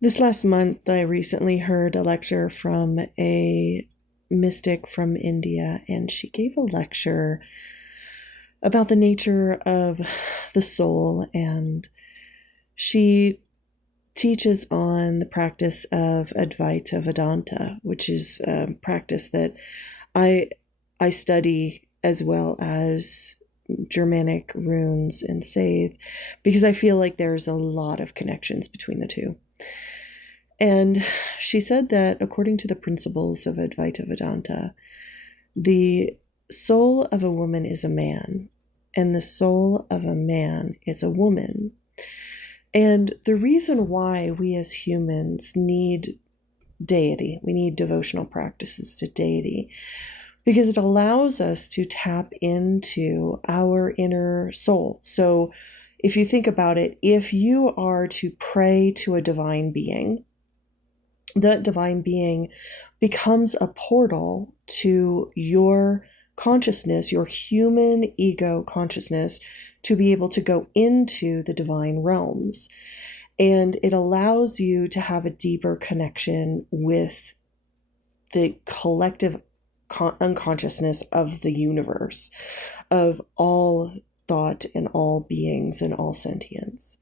This last month, I recently heard a lecture from a mystic from India, and she gave a lecture about the nature of the soul. And she teaches on the practice of Advaita Vedanta, which is a practice that I I study as well as Germanic runes and Scythe because I feel like there's a lot of connections between the two. And she said that according to the principles of Advaita Vedanta, the soul of a woman is a man, and the soul of a man is a woman. And the reason why we as humans need deity, we need devotional practices to deity, because it allows us to tap into our inner soul. So if you think about it, if you are to pray to a divine being, that divine being becomes a portal to your consciousness, your human ego consciousness, to be able to go into the divine realms. And it allows you to have a deeper connection with the collective unconsciousness of the universe, of all thought and all beings and all sentience.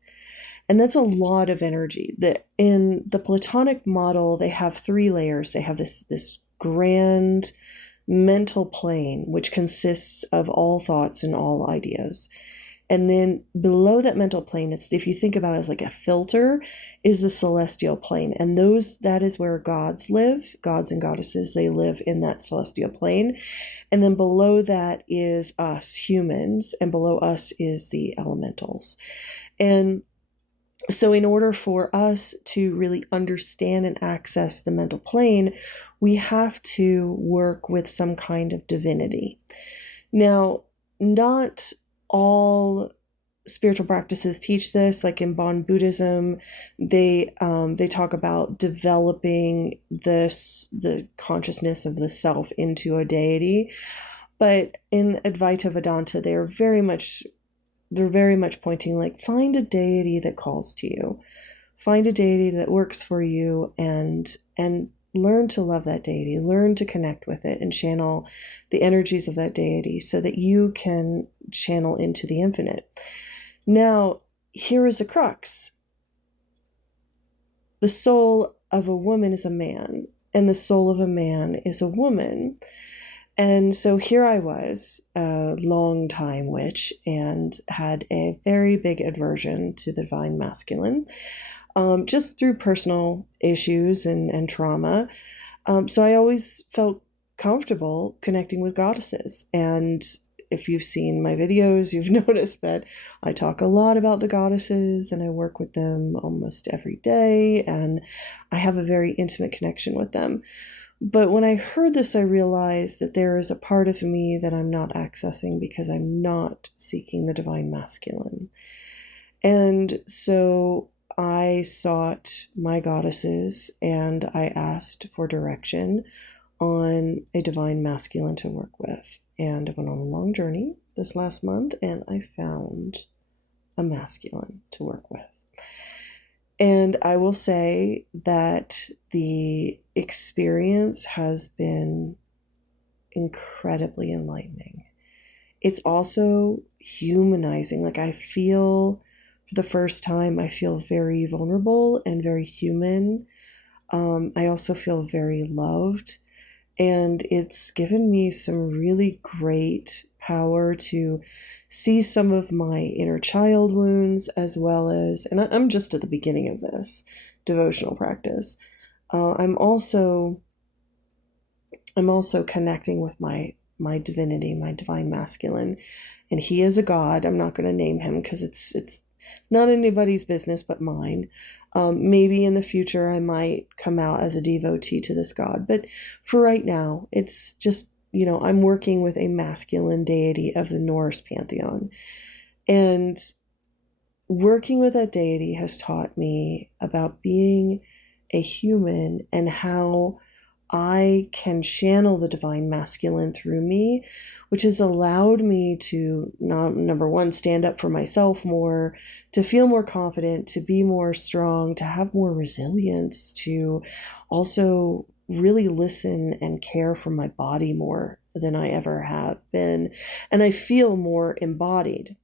And that's a lot of energy. That in the Platonic model, they have three layers. They have this grand mental plane, which consists of all thoughts and all ideas. And then below that mental plane, it's, if you think about it as like a filter, is the celestial plane. And that is where gods live, gods and goddesses, they live in that celestial plane. And then below that is us humans, and below us is the elementals. And so, in order for us to really understand and access the mental plane, we have to work with some kind of divinity. Now, not all spiritual practices teach this. Like in Bon Buddhism, they talk about developing the consciousness of the self into a deity. But in Advaita Vedanta, they're very much pointing like, find a deity that calls to you, find a deity that works for you, and learn to love that deity, learn to connect with it and channel the energies of that deity so that you can channel into the infinite. Now, here is a crux. The soul of a woman is a man, and the soul of a man is a woman. And so here I was, a long time witch, and had a very big aversion to the divine masculine, just through personal issues and trauma. So I always felt comfortable connecting with goddesses. And if you've seen my videos, you've noticed that I talk a lot about the goddesses and I work with them almost every day, and I have a very intimate connection with them. But when I heard this, I realized that there is a part of me that I'm not accessing because I'm not seeking the divine masculine. And so I sought my goddesses and I asked for direction on a divine masculine to work with. And I went on a long journey this last month and I found a masculine to work with. And I will say that the experience has been incredibly enlightening. It's also humanizing. Like, I feel, for the first time, I feel very vulnerable and very human. I also feel very loved. And it's given me some really great power to see some of my inner child wounds, as well as, and I'm just at the beginning of this devotional practice. I'm also connecting with my divinity, my divine masculine, and he is a god. I'm not going to name him because it's not anybody's business but mine. Maybe in the future I might come out as a devotee to this god, but for right now, it's just, I'm working with a masculine deity of the Norse pantheon, and working with that deity has taught me about being a human and how I can channel the divine masculine through me, which has allowed me to, number one, stand up for myself more, to feel more confident, to be more strong, to have more resilience, to also really listen and care for my body more than I ever have been. And I feel more embodied.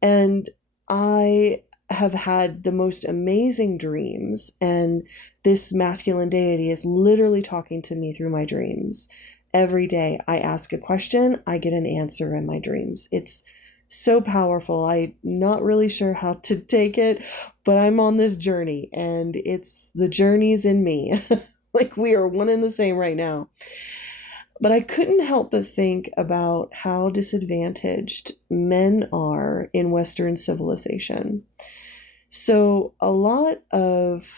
And I have had the most amazing dreams, and this masculine deity is literally talking to me through my dreams. Every day I ask a question, I get an answer in my dreams. It's so powerful. I'm not really sure how to take it, but I'm on this journey, and it's the journey's in me. Like we are one and the same right now. But I couldn't help but think about how disadvantaged men are in Western civilization. So a lot of,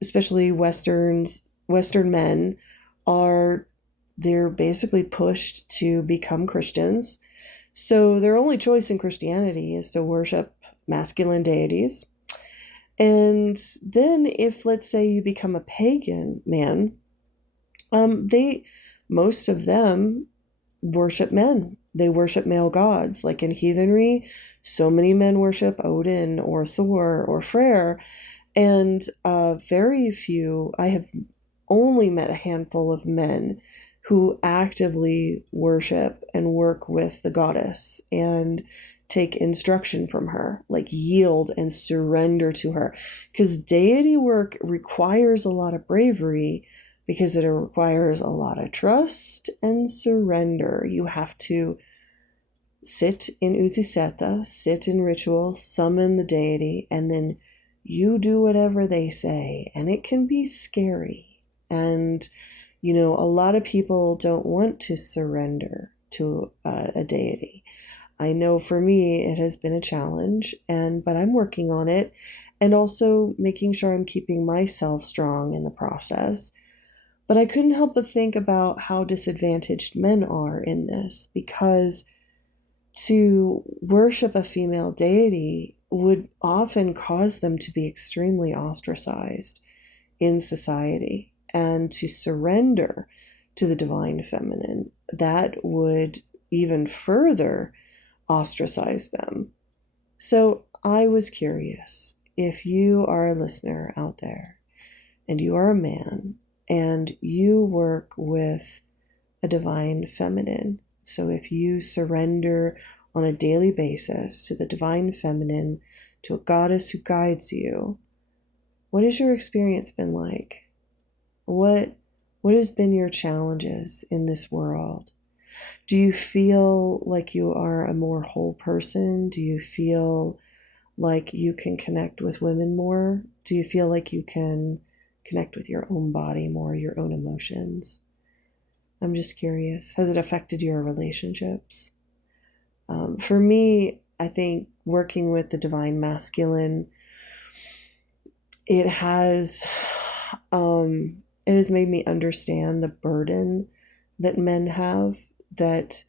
especially Western men are, they're basically pushed to become Christians. So their only choice in Christianity is to worship masculine deities. And then if, let's say, you become a pagan man, they most of them worship men. They worship male gods. Like in heathenry, so many men worship Odin or Thor or Freyr, and very few, I have only met a handful of men who actively worship and work with the goddess and take instruction from her, like yield and surrender to her. Because deity work requires a lot of bravery, because it requires a lot of trust and surrender. You have to sit in Utiseta, sit in ritual, summon the deity, and then you do whatever they say. And it can be scary. And, you know, a lot of people don't want to surrender to a deity. I know for me, it has been a challenge, but I'm working on it, and also making sure I'm keeping myself strong in the process. But I couldn't help but think about how disadvantaged men are in this, because to worship a female deity would often cause them to be extremely ostracized in society. And to surrender to the divine feminine, that would even further ostracize them. So I was curious, if you are a listener out there and you are a man and you work with a divine feminine, so if you surrender on a daily basis to the divine feminine, to a goddess who guides you, what has your experience been like? What has been your challenges in this world? Do you feel like you are a more whole person? Do you feel like you can connect with women more? Do you feel like you can connect with your own body more, your own emotions? I'm just curious. Has it affected your relationships? For me, I think working with the divine masculine, it has made me understand the burden that men have. That,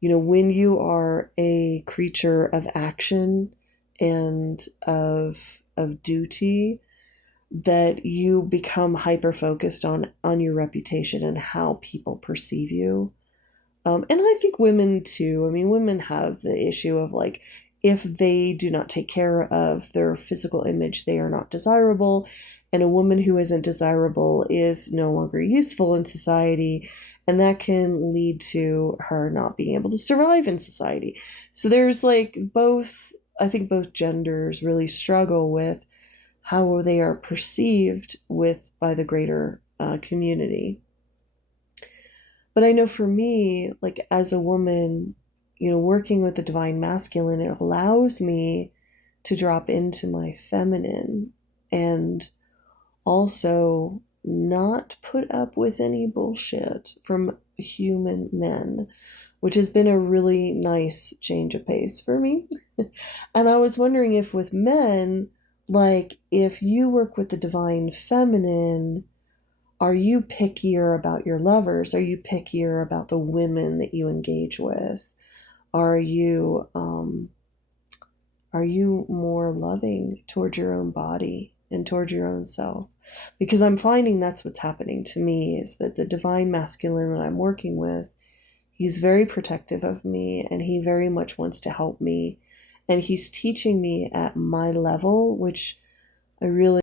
you know, when you are a creature of action and of duty, that you become hyper focused on your reputation and how people perceive you. And I think women too. I mean, women have the issue of like, if they do not take care of their physical image, they are not desirable. And a woman who isn't desirable is no longer useful in society. And that can lead to her not being able to survive in society. So there's like both, I think both genders really struggle with how they are perceived by the greater community. But I know for me, like as a woman, you know, working with the divine masculine, it allows me to drop into my feminine and also not put up with any bullshit from human men, which has been a really nice change of pace for me. And I was wondering if with men, like if you work with the divine feminine, are you pickier about your lovers? Are you pickier about the women that you engage with? Are you more loving towards your own body and towards your own self? Because I'm finding that's what's happening to me, is that the divine masculine that I'm working with, he's very protective of me and he very much wants to help me. And he's teaching me at my level, which I really